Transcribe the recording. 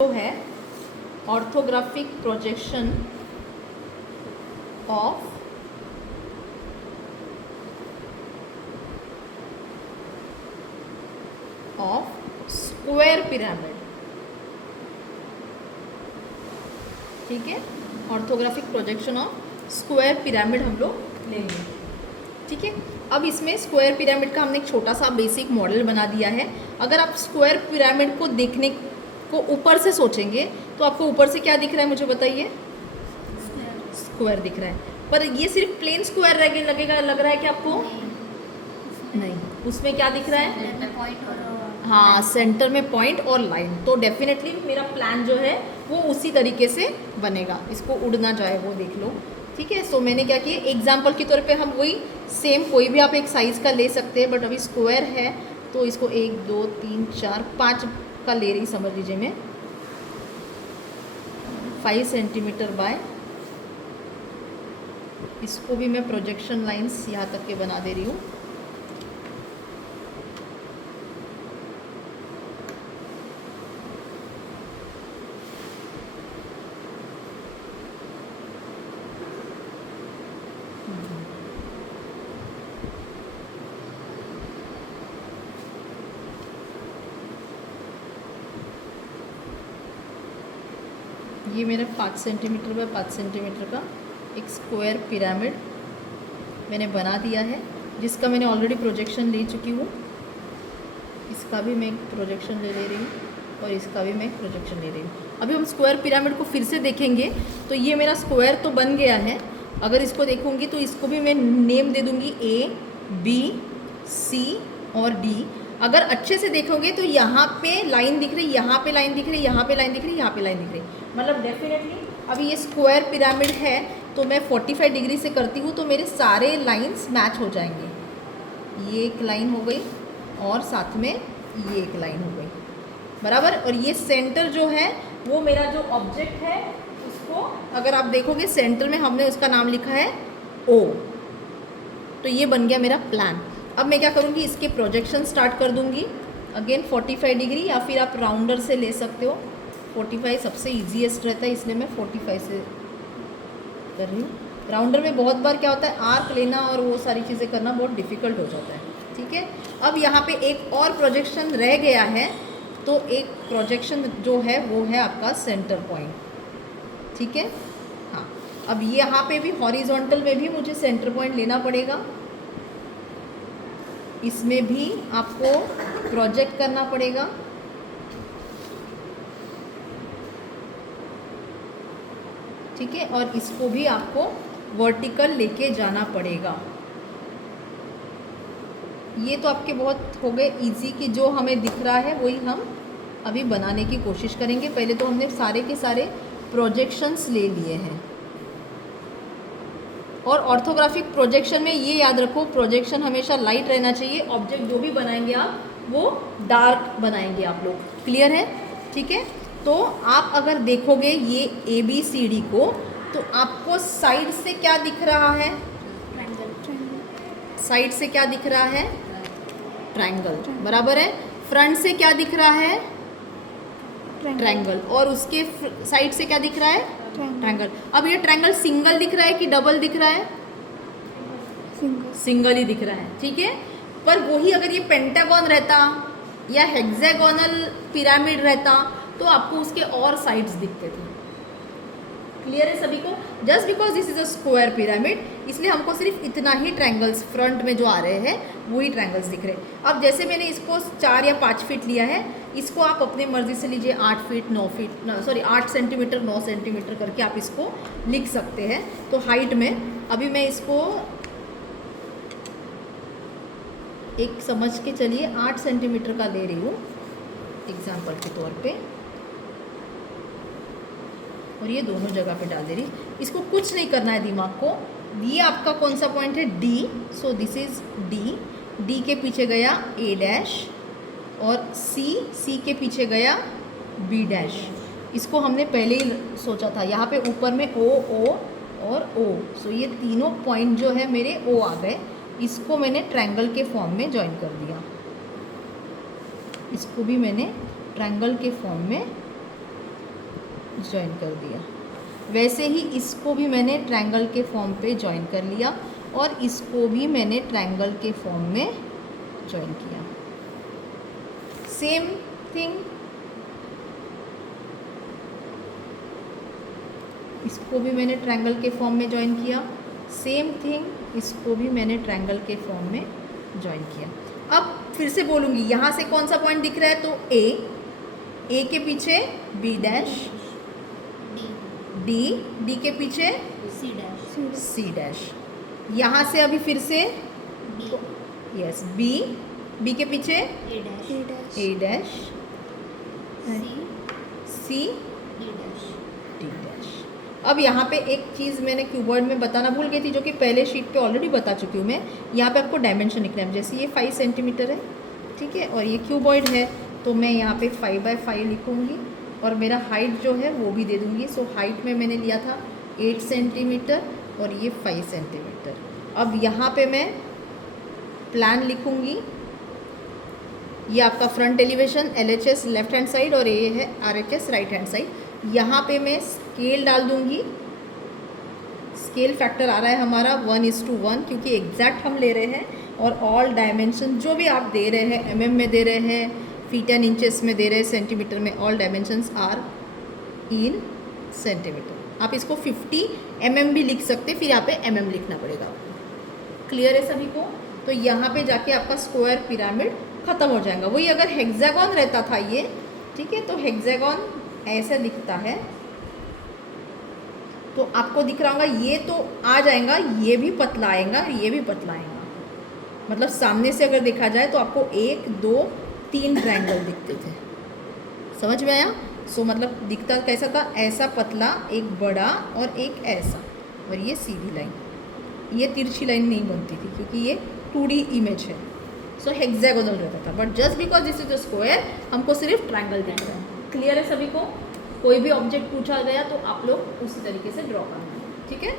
जो है orthographic projection of square pyramid. ठीक है, orthographic projection of square pyramid हम लोग लेंगे। ठीक है, अब इसमें स्क्वायर पिरामिड का हमने एक छोटा सा बेसिक मॉडल बना दिया है। अगर आप स्क्वायर पिरामिड को देखने को ऊपर से सोचेंगे तो आपको ऊपर से क्या दिख रहा है, मुझे बताइए। स्क्वायर दिख रहा है, पर ये सिर्फ प्लेन स्क्वायर लगेगा, लग रहा है कि आपको नहीं, उसमें क्या दिख रहा है? हाँ, सेंटर में पॉइंट और लाइन। तो डेफिनेटली मेरा प्लान जो है वो उसी तरीके से बनेगा, इसको उड़ ना जाए वो देख लो। ठीक है, सो मैंने क्या किया, एग्जाम्पल के तौर पे हम वही सेम कोई भी आप एक साइज़ का ले सकते हैं, बट अभी स्क्वायर है तो इसको 1 2 3 4 5 का ले रही, समझ लीजिए मैं 5 सेंटीमीटर बाय, इसको भी मैं प्रोजेक्शन लाइंस यहाँ तक के बना दे रही हूँ। ये मेरा 5 सेंटीमीटर बाय 5 सेंटीमीटर का एक स्क्वायर पिरामिड मैंने बना दिया है, जिसका मैंने ऑलरेडी प्रोजेक्शन ले चुकी हूँ। इसका भी मैं एक प्रोजेक्शन ले रही हूँ और इसका भी मैं एक प्रोजेक्शन ले रही हूँ। अभी हम स्क्वायर पिरामिड को फिर से देखेंगे तो ये मेरा स्क्वायर तो बन गया है। अगर इसको देखूँगी तो इसको भी मैं नेम दे दूँगी A, B, C और D। अगर अच्छे से देखोगे तो यहाँ पे लाइन दिख रही, यहाँ पे लाइन दिख रही, यहाँ पे लाइन दिख रही, यहाँ पे लाइन दिख रही, मतलब डेफिनेटली अभी ये स्क्वायर पिरामिड है तो मैं 45 डिग्री से करती हूँ तो मेरे सारे लाइंस मैच हो जाएंगे। ये एक लाइन हो गई और साथ में ये एक लाइन हो गई, बराबर। और ये सेंटर जो है वो मेरा जो ऑब्जेक्ट है उसको अगर आप देखोगे सेंटर में हमने उसका नाम लिखा है O। तो ये बन गया मेरा प्लान। अब मैं क्या करूँगी, इसके प्रोजेक्शन स्टार्ट कर दूँगी। अगेन 45 डिग्री या फिर आप राउंडर से ले सकते हो। 45 सबसे ईजीएस्ट रहता है, इसलिए मैं 45 से कर रही हूँ। राउंडर में बहुत बार क्या होता है, आर्क लेना और वो सारी चीज़ें करना बहुत डिफ़िकल्ट हो जाता है। ठीक है, अब यहाँ पे एक और प्रोजेक्शन रह गया है, तो एक प्रोजेक्शन जो है वो है आपका सेंटर पॉइंट। ठीक है, हाँ, अब यहाँ पे भी हॉरिजॉन्टल में भी मुझे सेंटर पॉइंट लेना पड़ेगा, इसमें भी आपको प्रोजेक्ट करना पड़ेगा। ठीक है, और इसको भी आपको वर्टिकल लेके जाना पड़ेगा। ये तो आपके बहुत हो गए इजी कि जो हमें दिख रहा है वही हम अभी बनाने की कोशिश करेंगे। पहले तो हमने सारे के सारे प्रोजेक्शंस ले लिए हैं। और ऑर्थोग्राफिक प्रोजेक्शन में ये याद रखो, प्रोजेक्शन हमेशा लाइट रहना चाहिए। ऑब्जेक्ट जो भी बनाएंगे आप वो डार्क बनाएंगे आप लोग, क्लियर है? ठीक है, तो आप अगर देखोगे ये ABCD को तो आपको साइड से क्या दिख रहा है? साइड से क्या दिख रहा है? ट्रायंगल, बराबर है। फ्रंट से क्या दिख रहा है? ट्रायंगल। और उसके साइड से क्या दिख रहा है? ट्रायंगल। अब ये ट्रायंगल सिंगल दिख रहा है कि डबल दिख रहा है? सिंगल ही दिख रहा है। ठीक है, पर वही अगर ये पेंटागन रहता या हेक्सागोनल पिरामिड रहता तो आपको उसके और साइड्स दिखते थे। क्लियर है सभी को? Just because this is a square pyramid इसलिए हमको सिर्फ इतना ही ट्रायंगल्स फ्रंट में जो आ रहे हैं वही ट्रायंगल्स दिख रहे हैं। अब जैसे मैंने इसको 4 या 5 फीट लिया है, इसको आप अपने मर्जी से लीजिए 8 feet 9 feet sorry 8 centimetre 9 centimetre करके आप इसको लिख सकते हैं। तो हाइट में अभी मैं इसको एक समझ के चलिए 8 सेंटीमीटर का ले रही हूँ एग्जाम्पल के तौर पे, और ये दोनों जगह पे डाल दे रही। इसको कुछ नहीं करना है दिमाग को। ये आपका कौन सा पॉइंट है? D। So this is D। D के पीछे गया A डैश और C के पीछे गया B डैश। इसको हमने पहले ही सोचा था, यहाँ पे ऊपर में O और O। सो ये तीनों पॉइंट जो है मेरे O आ गए। इसको मैंने ट्रायंगल के फॉर्म में ज्वाइन कर दिया। इसको भी मैंने ट्रायंगल के फॉर्म में ज्वाइन कर दिया। वैसे ही इसको भी मैंने ट्रायंगल के फॉर्म पे ज्वाइन कर लिया और इसको भी मैंने ट्रायंगल के फॉर्म में ज्वाइन किया। सेम थिंग इसको भी मैंने ट्रायंगल के फॉर्म में ज्वाइन किया। सेम थिंग इसको भी मैंने ट्रायंगल के फॉर्म में ज्वाइन किया। अब फिर से बोलूँगी, यहाँ से कौन सा पॉइंट दिख रहा है तो ए के पीछे बी डैश, डी के पीछे सी डैश। यहाँ से अभी फिर से यस बी के पीछे ए डैश, सी डी डैश। अब यहाँ पे एक चीज़ मैंने क्यूबॉइड में बताना भूल गई थी, जो कि पहले शीट पे ऑलरेडी बता चुकी हूँ मैं। यहाँ पे आपको डायमेंशन लिखना है। जैसे ये 5 सेंटीमीटर है, ठीक है, और ये क्यूबॉइड है, तो मैं यहाँ पे 5x5 लिखूँगी और मेरा हाइट जो है वो भी दे दूँगी। सो हाइट में मैंने लिया था 8 सेंटीमीटर और ये 5 सेंटीमीटर। अब यहाँ पे मैं प्लान लिखूँगी। ये आपका front elevation LHS left hand side और ये है RHS राइट हैंड साइड। यहाँ पे मैं स्केल डाल दूँगी। स्केल फैक्टर आ रहा है हमारा 1:1, क्योंकि एग्जैक्ट हम ले रहे हैं। और ऑल डायमेंशन जो भी आप दे रहे हैं, mm में दे रहे हैं, फीट एंड इंचेस में दे रहे हैं, सेंटीमीटर में, all dimensions are in centimetre. आप इसको 50 mm भी लिख सकते, फिर यहाँ पे mm लिखना पड़ेगा। क्लियर है सभी को? तो यहाँ पे जाके आपका स्क्वायर पिरामिड ख़त्म हो जाएगा। वही अगर हेक्सागन रहता था ये, ठीक है, तो हेक्सागन ऐसे दिखता है, तो आपको दिख रहा होगा ये तो आ जाएगा, ये भी पतला आएगा, ये भी पतला आएगा। मतलब सामने से अगर देखा जाए तो आपको 1 2 3 ट्रायंगल दिखते थे। समझ में आया? सो मतलब दिखता कैसा था? ऐसा पतला, एक बड़ा और एक ऐसा, और ये सीधी लाइन। ये तिरछी लाइन नहीं बनती थी क्योंकि ये 2D इमेज है। सो हेक्सागोनल रहता था, but just because this is a square, हमको सिर्फ ट्रायंगल दिख रहा है। क्लियर है सभी को? कोई भी ऑब्जेक्ट पूछा गया तो आप लोग उसी तरीके से ड्रॉ करना है, ठीक है।